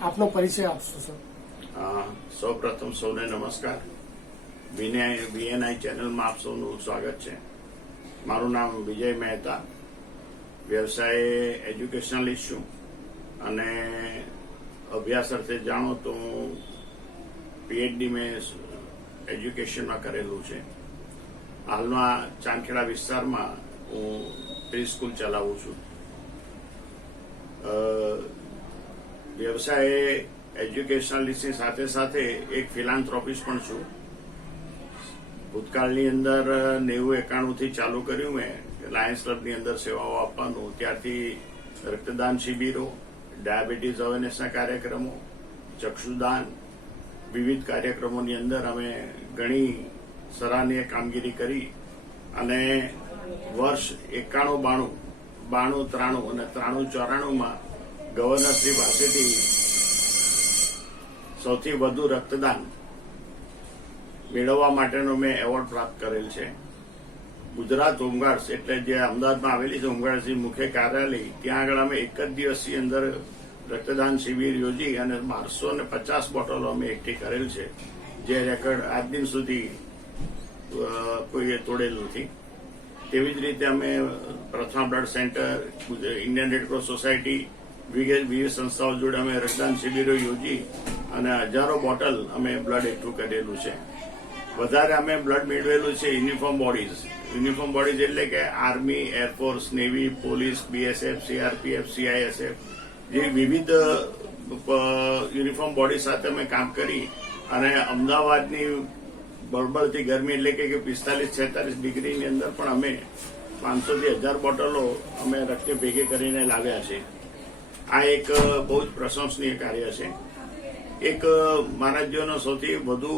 આપનો પરિચય આપશો સર? સૌ પ્રથમ સૌને નમસ્કાર. VNI ચેનલમાં આપ સૌનું સ્વાગત છે. મારું નામ વિજય મહેતા, વ્યવસાય એજ્યુકેશનલિસ્ટ છું અને અભ્યાસ અર્થે જાણો તો હું PhD મેં એજ્યુકેશનમાં કરેલું છે. હાલમાં ચાંદખેડા વિસ્તારમાં હું પ્રી-સ્કૂલ ચલાવું છું. વ્યવસાય એજ્યુકેશનલિસ્ટની સાથે સાથે એક ફિલાન્થ્રોપિસ્ટ પણ છું. ભૂતકાળની અંદર 90-91 થી ચાલુ કર્યું મેં લાયન્સ ક્લબની અંદર સેવાઓ આપવાનું. ત્યારથી રક્તદાન શિબિરો, ડાયાબિટીસ અવેરનેસના કાર્યક્રમો, ચક્ષુદાન, વિવિધ કાર્યક્રમોની અંદર અમે ઘણી સરાહનીય કામગીરી કરી અને વર્ષ 91-92, 92-93 અને 93-94માં ગવર્નરશ્રી પાસેથી સૌથી વધુ રક્તદાન મેળવવા માટેનો મેં એવોર્ડ પ્રાપ્ત કરેલ છે. ગુજરાત હોમગાર્ડ્સ એટલે જે અમદાવાદમાં આવેલી છે હોમગાર્ડ્સની મુખ્ય કાર્યાલય, ત્યાં આગળ અમે એક જ દિવસની અંદર રક્તદાન શિબિર યોજી અને 1250 બોટલો અમે એકઠી કરેલ છે, જે રેકોર્ડ આજ દિન સુધી કોઈએ તોડેલ નથી. તેવી જ રીતે અમે પ્રથમ blood centre, Indian Red Cross society, વિવિધ સંસ્થાઓ જોડે અમે રક્તદાન શિબિરો યોજી અને હજારો બોટલ અમે બ્લડ એકઠું કરેલું છે. વધારે અમે બ્લડ મેળવેલું છે યુનિફોર્મ બોડીઝ એટલે કે army, air force, navy, police, BSF, CRPF, CISF જે વિવિધ યુનિફોર્મ બોડી સાથે અમે કામ કરી અને અમદાવાદની બળબળતી ગરમી એટલે કે 45-46 ડિગ્રીની અંદર પણ અમે 500 થી 1000 બોટલો અમે રક્ત ભેગી કરીને લાવ્યા છે. આ એક બહુ જ પ્રશંસનીય કાર્ય છે. એક મારા જીવનનો સૌથી વધુ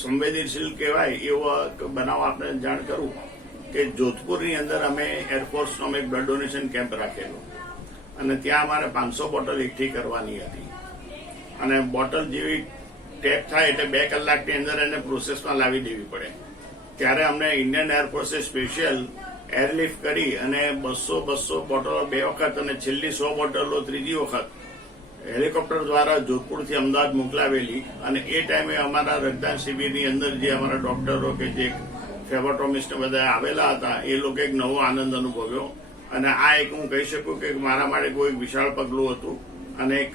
સંવેદનશીલ કહેવાય એવો બનાવ આપણે જાણ કરું કે જોધપુરની અંદર અમે એરફોર્સનો અમે બ્લડ ડોનેશન કેમ્પ રાખેલો અને ત્યાં અમારે 500 બોટલ એકઠી કરવાની હતી અને બોટલ જેવી ટેપ થાય એટલે 2 કલાકની અંદર એને પ્રોસેસમાં લાવી દેવી પડે. ત્યારે અમને ઇન્ડિયન એરફોર્સે સ્પેશિયલ એરલિફ્ટ કરી અને 200 બોટલો 2 વખત અને છેલ્લી 100 બોટલો ત્રીજી વખત હેલિકોપ્ટર દ્વારા જોધપુરથી અમદાવાદ મોકલાવેલી અને એ ટાઈમે અમારા રક્તદાન શિબિરની અંદર જે અમારા ડોક્ટરો કે જે ફેબોટોમિસ્ટ બધા આવેલા હતા એ લોકો એક નવો આનંદ અનુભવ્યો અને આ એક હું કહી શકું કે મારા માટે કોઈ વિશાળ પગલું હતું અને એક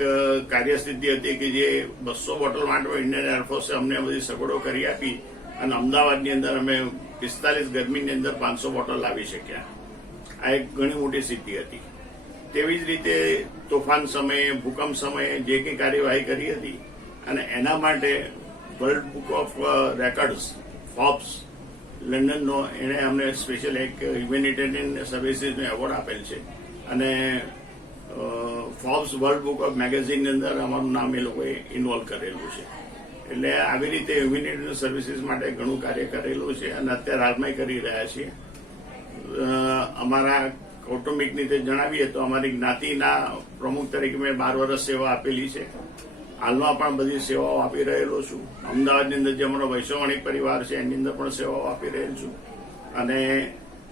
કાર્યસિદ્ધિ હતી કે જે 200 બોટલ માટે ઇન્ડિયન એરફોર્સે અમને બધી સગવડો કરી આપી અને અમદાવાદની અંદર અમે 45 ગરમીની અંદર 500 બોટલ લાવી શક્યા. આ એક ઘણી મોટી સિદ્ધિ હતી. તેવી જ રીતે તોફાન સમયે, ભૂકંપ સમયે જે કંઈ કાર્યવાહી કરી હતી અને એના માટે world book of records Forbes લંડનનો એણે અમને સ્પેશિયલ એક હ્યુમેનિટેરિયન સર્વિસીસનો એવોર્ડ આપેલ છે અને ફોર્બ્સ વર્લ્ડ બુક ઓફ મેગેઝિનની અંદર અમારું નામ એ લોકોએ ઇન્વોલ્વ કરેલું છે. એટલે આવી રીતે હ્યુમેનિટેરિયન સર્વિસીસ માટે ઘણું કાર્ય કરેલું છે અને અત્યારે હાલમાં કરી રહ્યા છીએ. અમારા કૌટુંબિક રીતે જણાવીએ તો અમારી જ્ઞાતિના પ્રમુખ તરીકે મેં 12 વર્ષ સેવા આપેલી છે. હાલમાં પણ બધી સેવાઓ આપી રહેલો છું. અમદાવાદની અંદર જે અમારો વૈશ્વવાણી પરિવાર છે એની અંદર પણ સેવાઓ આપી રહેલ છું અને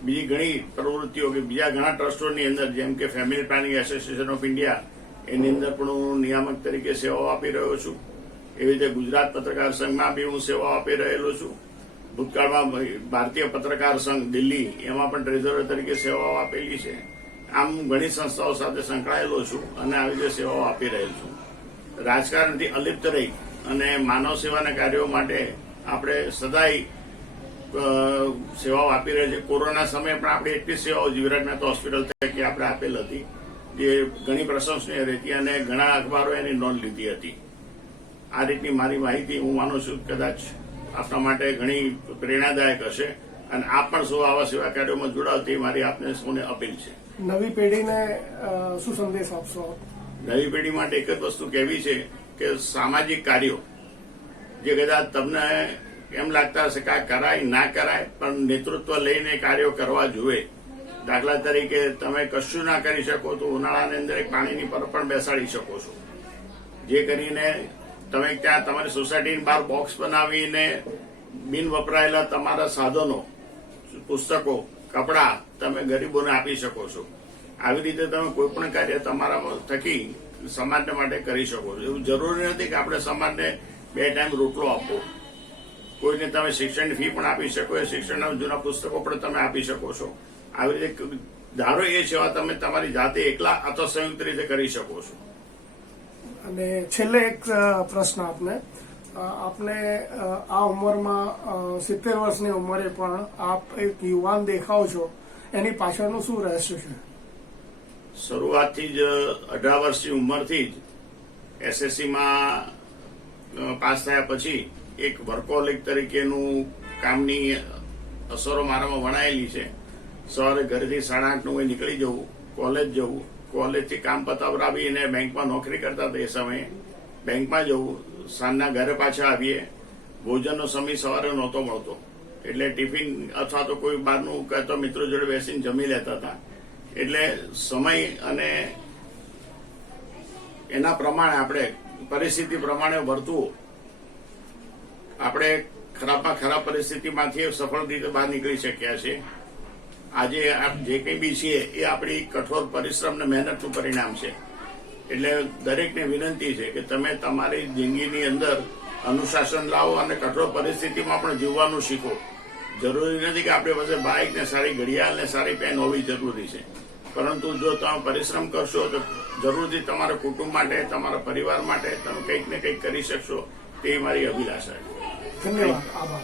બીજી ઘણી પ્રવૃત્તિઓ કે બીજા ઘણા ટ્રસ્ટોની અંદર જેમ કે family planning association of India એની અંદર પણ હું નિયામક તરીકે સેવાઓ આપી રહ્યો છું. એવી રીતે ગુજરાત પત્રકાર સંઘમાં બી હું સેવાઓ આપી રહેલો છું. ભૂતકાળમાં ભારતીય પત્રકાર સંઘ દિલ્હી એમાં પણ ટ્રેઝરર તરીકે સેવાઓ આપેલી છે. આમ ઘણી સંસ્થાઓ સાથે સંકળાયેલો છું અને આવી રીતે સેવાઓ આપી રહેલ છું. રાજકારણથી અલિપ્ત રહી અને માનવ સેવાના કાર્યો માટે આપણે સદાય સેવાઓ આપી રહ્યા છે. કોરોના સમયે પણ આપણે એટલી સેવાઓ વિરાટ મહેતા હોસ્પિટલ તરીકે આપણે આપેલ હતી જે ઘણી પ્રશંસનીય હતી અને ઘણા અખબારો એની નોંધ લીધી હતી. આ રીતની મારી માહિતી હું માનું છું કદાચ આપણા માટે ઘણી પ્રેરણાદાયક હશે અને આપ પણ સૌ આવા સેવા કાર્યોમાં જોડાવ તે મારી આપને સૌને અપીલ છે. નવી પેઢીને શું સંદેશ આપશો? નવી પેઢી માટે એક જ વસ્તુ કહેવી છે કે સામાજિક કાર્યો જે કદાચ તમને એમ લાગતા હશે કે આ કરાય ના કરાય પણ નેતૃત્વ લઈને કાર્યો કરવા જોઈએ. દાખલા તરીકે તમે કશું ના કરી શકો તો ઉનાળાની અંદર એક પાણીની પર પણ બેસાડી શકો છો. જે કરીને તમે ત્યાં તમારી સોસાયટીની બહાર બોક્સ બનાવીને બિન વપરાયેલા તમારા સાધનો, પુસ્તકો, કપડાં તમે ગરીબોને આપી શકો છો. આવી રીતે તમે કોઈ પણ કાર્ય તમારા થકી સમાજને માટે કરી શકો છો. એવું જરૂરી નથી કે આપણે સમાજને 2 ટાઈમ રોટલો આપવો. કોઈને તમે શિક્ષણની ફી પણ આપી શકો, એ શિક્ષણના જૂના પુસ્તકો પણ તમે આપી શકો છો. આવી રીતે ધારો એ સેવા તમે તમારી જાતે એકલા અથવા સંયુક્ત રીતે કરી શકો છો. અને છેલ્લે એક પ્રશ્ન આપને આ ઉંમરમાં 70 વર્ષની ઉંમરે પણ આપ એક યુવાન દેખાવ છો, એની પાછળનું શું રહસ્ય છે? શરૂઆતથી જ 18 વર્ષની ઉંમરથી જ એસએસસીમાં પાસ થયા પછી એક વર્કોહોલિક તરીકેનું કામની અસરો મારામાં વણાયેલી છે. સવારે ઘરેથી 8:30 નીકળી જવું, કોલેજ જવું, કોલેજથી કામ પતાવરાવીને બેંકમાં નોકરી કરતા હતા. એ સમયે બેંકમાં જવું, સાંજના ઘરે પાછા આવીએ. ભોજનનો સમય સવારે નહોતો મળતો, એટલે ટિફિન અથવા તો કોઈ બહારનું કહેતો મિત્રો જોડે બેસીને જમી લેતા હતા. એટલે સમય અને એના પ્રમાણે આપણે પરિસ્થિતિ પ્રમાણે વર્તવું. આપણે ખરાબમાં ખરાબ પરિસ્થિતિમાંથી સફળ રીતે બહાર નીકળી શક્યા છે. આજે જે કંઈ બી છીએ એ આપણી કઠોર પરિશ્રમ અને મહેનતનું પરિણામ છે. એટલે દરેકને વિનંતી છે કે તમે તમારી જિંદગીની અંદર અનુશાસન લાવો અને કઠોર પરિસ્થિતિમાં પણ જીવવાનું શીખો. જરૂરી નથી કે આપણી પાસે બાઇક ને સારી ઘડિયાળ ને સારી પેન હોવી જરૂરી છે, પરંતુ જો તમે પરિશ્રમ કરશો તો જરૂરથી તમારા કુટુંબ માટે, તમારા પરિવાર માટે તમે કંઈક ને કંઈક કરી શકશો. તે મારી અભિલાષા છે. ધન્યવાદ, આભાર.